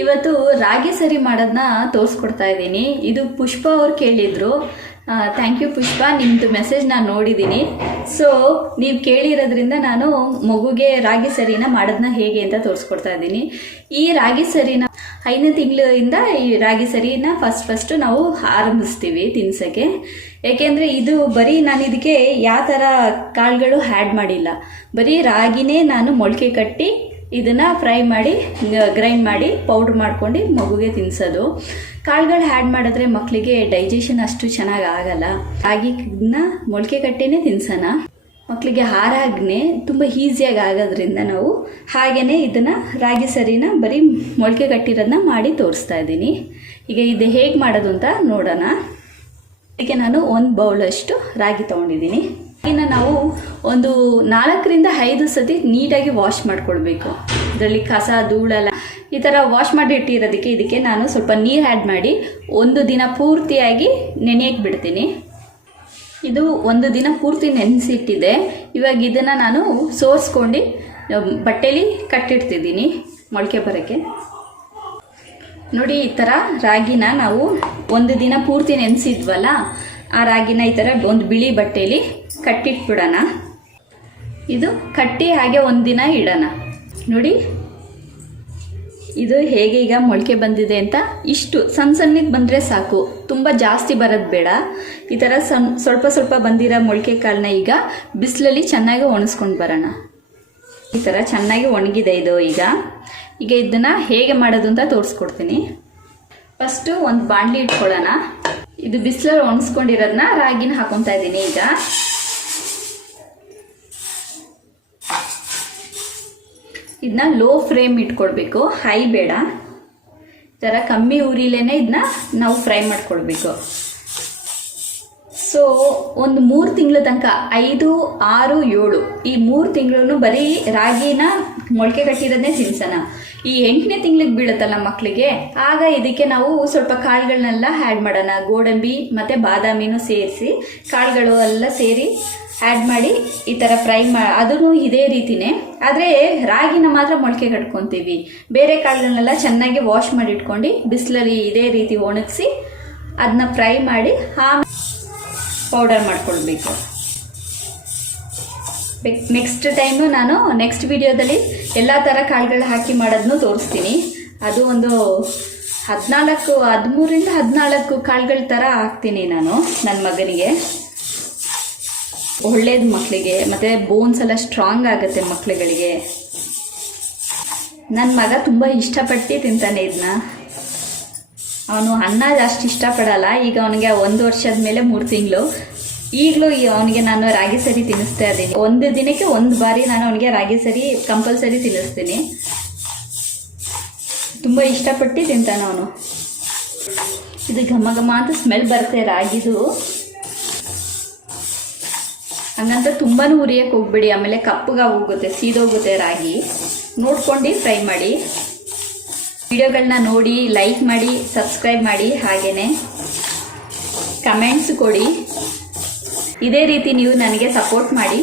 ಇವತ್ತು ರಾಗಿ ಸರಿ ಮಾಡೋದನ್ನ ತೋರಿಸ್ಕೊಡ್ತಾ ಇದ್ದೀನಿ. ಇದು ಪುಷ್ಪ ಅವ್ರು ಕೇಳಿದ್ರು. ಥ್ಯಾಂಕ್ ಯು ಪುಷ್ಪ, ನಿಮ್ಮದು ಮೆಸೇಜ್ ನಾನು ನೋಡಿದ್ದೀನಿ. ಸೊ ನೀವು ಕೇಳಿರೋದ್ರಿಂದ ನಾನು ಮಗುಗೆ ರಾಗಿ ಸರಿನ ಮಾಡೋದನ್ನ ಹೇಗೆ ಅಂತ ತೋರಿಸ್ಕೊಡ್ತಾ ಇದ್ದೀನಿ. ಈ ರಾಗಿ ಸರಿನ 5ನೇ ತಿಂಗಳಿಂದ ಈ ರಾಗಿ ಸರಿನ ಫಸ್ಟ್ ನಾವು ಆರಂಭಿಸ್ತೀವಿ ತಿನ್ಸೋಕ್ಕೆ. ಯಾಕೆಂದರೆ ಇದು ಬರೀ ನಾನು ಇದಕ್ಕೆ ಯಾವ ಥರ ಕಾಳುಗಳು ಆ್ಯಡ್ ಮಾಡಿಲ್ಲ, ಬರೀ ರಾಗಿನೇ ನಾನು ಮೊಳಕೆ ಕಟ್ಟಿ ಇದನ್ನು ಫ್ರೈ ಮಾಡಿ ಗ್ರೈಂಡ್ ಮಾಡಿ ಪೌಡ್ರ್ ಮಾಡ್ಕೊಂಡು ಮಗುಗೆ ತಿನ್ನಿಸೋದು. ಕಾಳುಗಳು ಆ್ಯಡ್ ಮಾಡಿದ್ರೆ ಮಕ್ಕಳಿಗೆ ಡೈಜೆಷನ್ ಅಷ್ಟು ಚೆನ್ನಾಗಿ ಆಗಲ್ಲ. ರಾಗಿನ ಮೊಳಕೆ ಕಟ್ಟಿನೇ ತಿನ್ಸೋಣ, ಮಕ್ಕಳಿಗೆ ಆಹಾರನೇ ತುಂಬ ಈಸಿಯಾಗಿ ಆಗೋದ್ರಿಂದ ನಾವು ಹಾಗೆಯೇ ಇದನ್ನು ರಾಗಿ ಸರಿನ ಬರೀ ಮೊಳಕೆ ಕಟ್ಟಿರೋದನ್ನ ಮಾಡಿ ತೋರಿಸ್ತಾ ಇದ್ದೀನಿ. ಈಗ ಇದು ಹೇಗೆ ಮಾಡೋದು ಅಂತ ನೋಡೋಣ. ಇದಕ್ಕೆ ನಾನು 1 ಬೌಲಷ್ಟು ರಾಗಿ ತೊಗೊಂಡಿದ್ದೀನಿ. ಇನ್ನು ನಾವು ಒಂದು 4ರಿಂದ 5 ಸತಿ ನೀಟಾಗಿ ವಾಶ್ ಮಾಡ್ಕೊಳ್ಬೇಕು. ಇದರಲ್ಲಿ ಕಸ ಧೂಳೆಲ್ಲ ಈ ಥರ ವಾಶ್ ಮಾಡಿ ಇಟ್ಟಿರೋದಕ್ಕೆ ಇದಕ್ಕೆ ನಾನು ಸ್ವಲ್ಪ ನೀರು ಆ್ಯಡ್ ಮಾಡಿ 1 ದಿನ ಪೂರ್ತಿಯಾಗಿ ನೆನೆಯಕ್ಕೆ ಬಿಡ್ತೀನಿ. ಇದು 1 ದಿನ ಪೂರ್ತಿ ನೆನೆಸಿಟ್ಟಿದೆ. ಇವಾಗ ಇದನ್ನು ನಾನು ಸೋರಿಸ್ಕೊಂಡು ಬಟ್ಟೆಲಿ ಕಟ್ಟಿಡ್ತಿದ್ದೀನಿ ಮೊಳಕೆ ಬರೋಕ್ಕೆ. ನೋಡಿ, ಈ ಥರ ರಾಗಿನ ನಾವು 1 ದಿನ ಪೂರ್ತಿ ನೆನೆಸಿದ್ವಲ್ಲ, ಆ ರಾಗಿನ ಈ ಥರ ಒಂದು ಬಿಳಿ ಬಟ್ಟೆಯಲ್ಲಿ ಕಟ್ಟಿಟ್ಬಿಡೋಣ. ಇದು ಕಟ್ಟಿ ಹಾಗೆ 1 ದಿನ ಇಡೋಣ. ನೋಡಿ ಇದು ಹೇಗೆ ಈಗ ಮೊಳಕೆ ಬಂದಿದೆ ಅಂತ. ಇಷ್ಟು ಸಣ್ಣಗೆ ಬಂದರೆ ಸಾಕು, ತುಂಬ ಜಾಸ್ತಿ ಬರೋದು ಬೇಡ. ಈ ಥರ ಸ್ವಲ್ಪ ಬಂದಿರೋ ಮೊಳಕೆ ಕಾಳನ್ನ ಈಗ ಬಿಸಿಲಲ್ಲಿ ಚೆನ್ನಾಗಿ ಒಣಗಿಸ್ಕೊಂಡು ಬರೋಣ. ಈ ಥರ ಚೆನ್ನಾಗಿ ಒಣಗಿದೆ ಇದು. ಈಗ ಇದನ್ನು ಹೇಗೆ ಮಾಡೋದು ಅಂತ ತೋರಿಸ್ಕೊಡ್ತೀನಿ. ಫಸ್ಟು ಒಂದು ಬಾಣಲಿ ಇಟ್ಕೊಳ್ಳೋಣ. ಇದು ಬಿಸಿಲಲ್ಲಿ ಒಣಗಿಸ್ಕೊಂಡಿರೋದನ್ನ ರಾಗಿನ ಹಾಕೊತಾ ಇದ್ದೀನಿ. ಈಗ ಇದನ್ನ ಲೋ ಫ್ಲೇಮ್ ಇಟ್ಕೊಳ್ಬೇಕು, ಹೈ ಬೇಡ. ಈ ಥರ ಕಮ್ಮಿ ಉರಿಲೇನೆ ಇದನ್ನ ನಾವು ಫ್ರೈ ಮಾಡ್ಕೊಳ್ಬೇಕು. ಸೊ ಒಂದು 3 ತಿಂಗಳ ತನಕ 5, 6, 7 ಈ 3 ತಿಂಗಳು ಬರೀ ರಾಗಿನ ಮೊಳಕೆ ಕಟ್ಟಿರೋದನ್ನೇ ತಿನ್ಸೋಣ. ಈ 8ನೇ ತಿಂಗಳಿಗೆ ಬೀಳುತ್ತಲ್ಲ ಮಕ್ಕಳಿಗೆ, ಆಗ ಇದಕ್ಕೆ ನಾವು ಸ್ವಲ್ಪ ಕಾಳುಗಳನ್ನೆಲ್ಲ ಆ್ಯಡ್ ಮಾಡೋಣ. ಗೋಡಂಬಿ ಮತ್ತು ಬಾದಾಮಿನೂ ಸೇರಿಸಿ ಕಾಳುಗಳು ಎಲ್ಲ ಸೇರಿ ಆ್ಯಡ್ ಮಾಡಿ ಈ ಥರ ಫ್ರೈ ಅದೂ ಇದೇ ರೀತಿಯೇ. ಆದರೆ ರಾಗಿನ ಮಾತ್ರ ಮೊಳಕೆ ಕಟ್ಕೊತೀವಿ. ಬೇರೆ ಕಾಳುಗಳನ್ನೆಲ್ಲ ಚೆನ್ನಾಗಿ ವಾಶ್ ಮಾಡಿ ಇಟ್ಕೊಂಡು ಬಿಸಿಲಲ್ಲಿ ಇದೇ ರೀತಿ ಒಣಗಿಸಿ ಅದನ್ನ ಫ್ರೈ ಮಾಡಿ ಪೌಡರ್ ಮಾಡ್ಕೊಳ್ಬೇಕು. ನೆಕ್ಸ್ಟ್ ಟೈಮು ನಾನು ನೆಕ್ಸ್ಟ್ ವಿಡಿಯೋದಲ್ಲಿ ಎಲ್ಲ ಥರ ಕಾಳುಗಳು ಹಾಕಿ ಮಾಡೋದನ್ನು ತೋರಿಸ್ತೀನಿ. ಅದು ಒಂದು 13ರಿಂದ 14 ಕಾಳುಗಳ ಥರ ಹಾಕ್ತೀನಿ ನಾನು ನನ್ನ ಮಗನಿಗೆ. ಒಳ್ಳೇದು ಮಕ್ಕಳಿಗೆ, ಮತ್ತು ಬೋನ್ಸ್ ಎಲ್ಲ ಸ್ಟ್ರಾಂಗ್ ಆಗುತ್ತೆ ಮಕ್ಕಳುಗಳಿಗೆ. ನನ್ನ ಮಗ ತುಂಬ ಇಷ್ಟಪಟ್ಟು ತಿಂತಾನೆ ಇದನ್ನ. ಅವನು ಅನ್ನ ಜಾಸ್ತಿ ಇಷ್ಟಪಡಲ್ಲ. ಈಗ ಅವನಿಗೆ 1 ವರ್ಷದ ಮೇಲೆ 3 ತಿಂಗಳು. ಈಗಲೂ ಅವನಿಗೆ ನಾನು ರಾಗಿ ಸರಿ ತಿನ್ನಿಸ್ತಾ ಇದ್ದೀನಿ. 1 ದಿನಕ್ಕೆ 1 ಬಾರಿ ನಾನು ಅವನಿಗೆ ರಾಗಿ ಸರಿ ಕಂಪಲ್ಸರಿ ತಿನ್ನಿಸ್ತೀನಿ. ತುಂಬ ಇಷ್ಟಪಟ್ಟು ತಿಂತಾನೆ ಅವನು. ಇದು ಘಮ ಘಮ ಅಂತ ಸ್ಮೆಲ್ ಬರುತ್ತೆ ರಾಗಿದು. ಹಂಗಂತ ತುಂಬಾ ಹುರಿಯಕ್ಕೆ ಹೋಗ್ಬೇಡಿ, ಆಮೇಲೆ ಕಪ್ಪಗೆ ಹೋಗುತ್ತೆ, ಸೀದೋಗುತ್ತೆ ರಾಗಿ. ನೋಡ್ಕೊಂಡು ಫ್ರೈ ಮಾಡಿ. ವಿಡಿಯೋಗಳನ್ನ ನೋಡಿ ಲೈಕ್ ಮಾಡಿ, ಸಬ್ಸ್ಕ್ರೈಬ್ ಮಾಡಿ, ಹಾಗೆಯೇ ಕಮೆಂಟ್ಸ್ ಕೊಡಿ. ಇದೇ ರೀತಿ ನೀವು ನನಗೆ ಸಪೋರ್ಟ್ ಮಾಡಿ.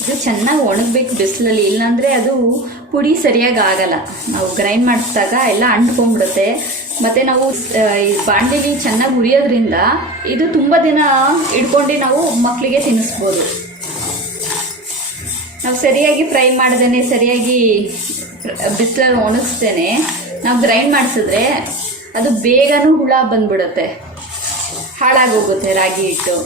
ಇದು ಚೆನ್ನಾಗಿ ಒಣಗಬೇಕು ಬಿಸಿಲಲ್ಲಿ, ಇಲ್ಲಾಂದರೆ ಅದು ಪುಡಿ ಸರಿಯಾಗಿ ಆಗಲ್ಲ. ನಾವು ಗ್ರೈಂಡ್ ಮಾಡಿಸಿದಾಗ ಎಲ್ಲ ಅಂಟ್ಕೊಂಡ್ಬಿಡುತ್ತೆ. ಮತ್ತು ನಾವು ಈ ಬಾಣಲೆಲಿ ಚೆನ್ನಾಗಿ ಹುರಿಯೋದ್ರಿಂದ ಇದು ತುಂಬ ದಿನ ಇಟ್ಕೊಂಡು ನಾವು ಮಕ್ಕಳಿಗೆ ತಿನ್ನಿಸ್ಬೋದು. ನಾವು ಸರಿಯಾಗಿ ಫ್ರೈ ಮಾಡ್ದೇ, ಸರಿಯಾಗಿ ಬಿಸಿಲಲ್ಲಿ ಒಣಗಿಸ್ತೇನೆ ನಾವು ಗ್ರೈಂಡ್ ಮಾಡಿಸಿದ್ರೆ ಅದು ಬೇಗನೂ ಹುಳ ಬಂದ್ಬಿಡುತ್ತೆ, ಹಾಳಾಗೋಗುತ್ತೆ ರಾಗಿ ಹಿಟ್ಟು.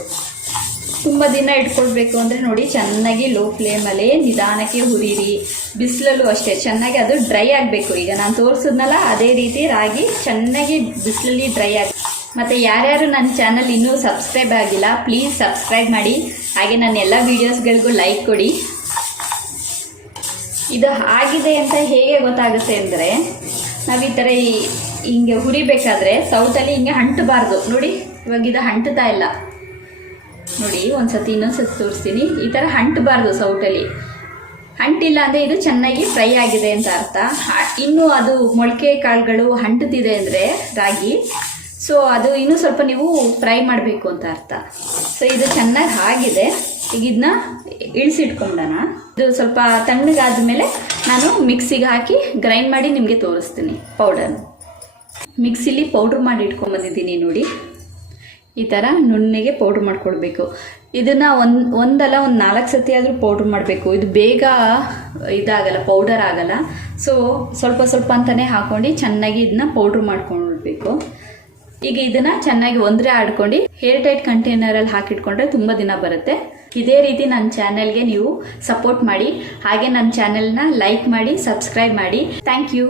ತುಂಬ ದಿನ ಇಟ್ಕೊಳ್ಬೇಕು ಅಂದರೆ ನೋಡಿ, ಚೆನ್ನಾಗಿ ಲೋ ಫ್ಲೇಮಲ್ಲೇ ನಿಧಾನಕ್ಕೆ ಹುರಿರಿ. ಬಿಸಿಲಲ್ಲೂ ಅಷ್ಟೇ ಚೆನ್ನಾಗಿ ಅದು ಡ್ರೈ ಆಗಬೇಕು. ಈಗ ನಾನು ತೋರಿಸಿದ್ನಲ್ಲ ಅದೇ ರೀತಿ ರಾಗಿ ಚೆನ್ನಾಗಿ ಬಿಸಿಲಲ್ಲಿ ಡ್ರೈ ಆಗಿ. ಮತ್ತು ಯಾರ್ಯಾರು ನನ್ನ ಚಾನಲ್ ಇನ್ನೂ ಸಬ್ಸ್ಕ್ರೈಬ್ ಆಗಿಲ್ಲ, ಪ್ಲೀಸ್ ಸಬ್ಸ್ಕ್ರೈಬ್ ಮಾಡಿ. ಹಾಗೆ ನನ್ನ ಎಲ್ಲ ವೀಡಿಯೋಸ್ಗಳಿಗೂ ಲೈಕ್ ಕೊಡಿ. ಇದು ಆಗಿದೆ ಅಂತ ಹೇಗೆ ಗೊತ್ತಾಗುತ್ತೆ ಅಂದರೆ, ನಾವು ಈ ಥರ ಹಿಂಗೆ ಹುರಿಬೇಕಾದ್ರೆ ಸೌಟಲ್ಲಿ ಹಿಂಗೆ ಅಂಟಬಾರ್ದು. ನೋಡಿ ಇವಾಗ ಇದು ಅಂಟುತ್ತಾ ಇಲ್ಲ. ನೋಡಿ ಒಂದ್ಸತಿ ಇನ್ನೊಂದ್ಸತಿ ತೋರಿಸ್ತೀನಿ. ಈ ಥರ ಅಂಟಬಾರ್ದು ಸೌಟಲ್ಲಿ. ಅಂಟಿಲ್ಲ ಅಂದರೆ ಇದು ಚೆನ್ನಾಗಿ ಫ್ರೈ ಆಗಿದೆ ಅಂತ ಅರ್ಥ. ಇನ್ನೂ ಅದು ಮೊಳಕೆ ಕಾಳುಗಳು ಅಂಟುತ್ತಿದೆ ಅಂದರೆ ರಾಗಿ, ಸೊ ಅದು ಇನ್ನೂ ಸ್ವಲ್ಪ ನೀವು ಫ್ರೈ ಮಾಡಬೇಕು ಅಂತ ಅರ್ಥ. ಸೊ ಇದು ಚೆನ್ನಾಗಿ ಆಗಿದೆ. ಈಗ ಇದನ್ನ ಇಳಿಸಿಟ್ಕೊಂಡಣ. ಇದು ಸ್ವಲ್ಪ ತಣ್ಣಗಾದ್ಮೇಲೆ ನಾನು ಮಿಕ್ಸಿಗೆ ಹಾಕಿ ಗ್ರೈಂಡ್ ಮಾಡಿ ನಿಮಗೆ ತೋರಿಸ್ತೀನಿ ಪೌಡರ್. ಮಿಕ್ಸಿಲಿ ಪೌಡ್ರ್ ಮಾಡಿ ಇಟ್ಕೊಂಡ್ಬಂದಿದ್ದೀನಿ ನೋಡಿ. ಈ ಥರ ನುಣ್ಣಗೆ ಪೌಡ್ರ್ ಮಾಡ್ಕೊಳ್ಬೇಕು. ಇದನ್ನು ಒಂದಲ್ಲ ಒಂದು 4 ಸತಿ ಆದರೂ ಪೌಡ್ರ್ ಮಾಡಬೇಕು. ಇದು ಬೇಗ ಇದಾಗಲ್ಲ, ಪೌಡರ್ ಆಗಲ್ಲ. ಸೊ ಸ್ವಲ್ಪ ಸ್ವಲ್ಪ ಅಂತಲೇ ಹಾಕ್ಕೊಂಡು ಚೆನ್ನಾಗಿ ಇದನ್ನ ಪೌಡ್ರ್ ಮಾಡ್ಕೊಳ್ಬೇಕು. ಈಗ ಇದನ್ನು ಚೆನ್ನಾಗಿ ಒಂದ್ರೆ ಆಡ್ಕೊಂಡು ಏರ್ ಟೈಟ್ ಕಂಟೈನರಲ್ಲಿ ಹಾಕಿಟ್ಕೊಂಡ್ರೆ ತುಂಬ ದಿನ ಬರುತ್ತೆ. ಇದೇ ರೀತಿ ನನ್ನ ಚಾನೆಲ್ಗೆ ನೀವು ಸಪೋರ್ಟ್ ಮಾಡಿ, ಹಾಗೆ ನನ್ನ ಚಾನೆಲ್ನ ಲೈಕ್ ಮಾಡಿ, ಸಬ್ಸ್ಕ್ರೈಬ್ ಮಾಡಿ. Thank you.